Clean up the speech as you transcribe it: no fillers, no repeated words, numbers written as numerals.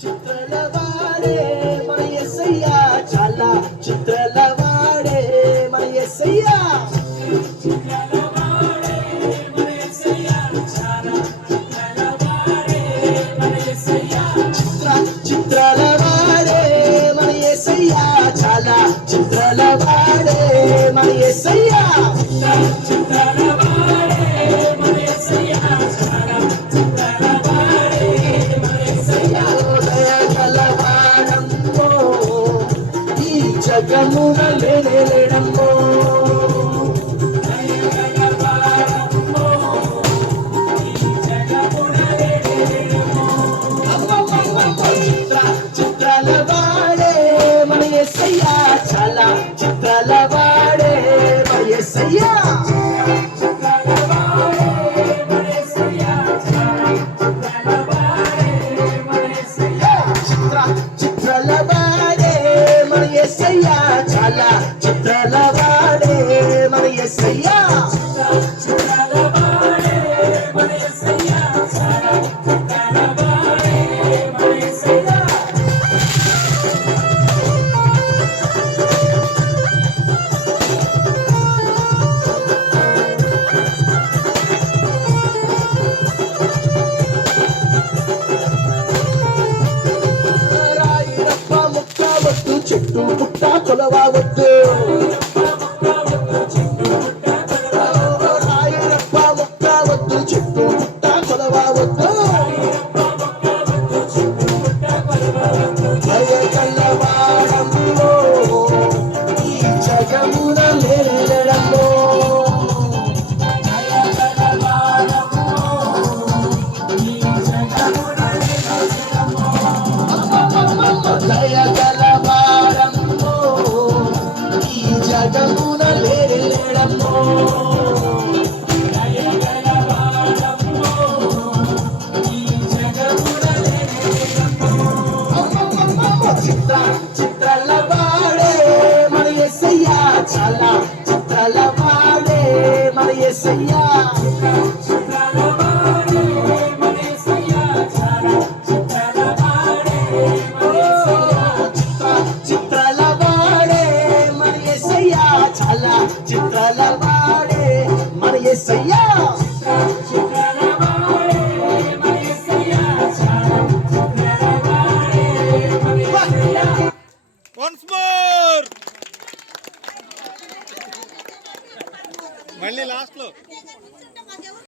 చిత్రలవాడే మన యేసయ్యా చాలా చిత్రలవాడే మన యేసయ్యా చిత్రలవాడే మన యేసయ్యా చాలా చిత్రలవాడే మన యేసయ్యా జగమున లేడమ్మో చిత్రాల వాడే మన యేసయ్యా చాలా చిత్రాల వాడే మన యేసయ్యా చిత్రాల వాడే మన యేసయ్యా చాలా చిత్రాల వాడే మన యేసయ్యా చెట్టు పుట్ట కొలవవద్దు రాయిరప్ప మొక్క వద్దు చెట్టు పుట్ట కొలవవద్దు భయకల్లవాడమ్మో ఈ జగమున లేడమ్మో జగమున లేడమ్మో చిత్రాల వాడే మన యేసయ్యా చాలా చిత్రాల వాడే మన యేసయ్యా చాలా చిత్రాల వాడే మన యేసయ్యా వన్స్ మోర్ మళ్ళీ లాస్ట్ లో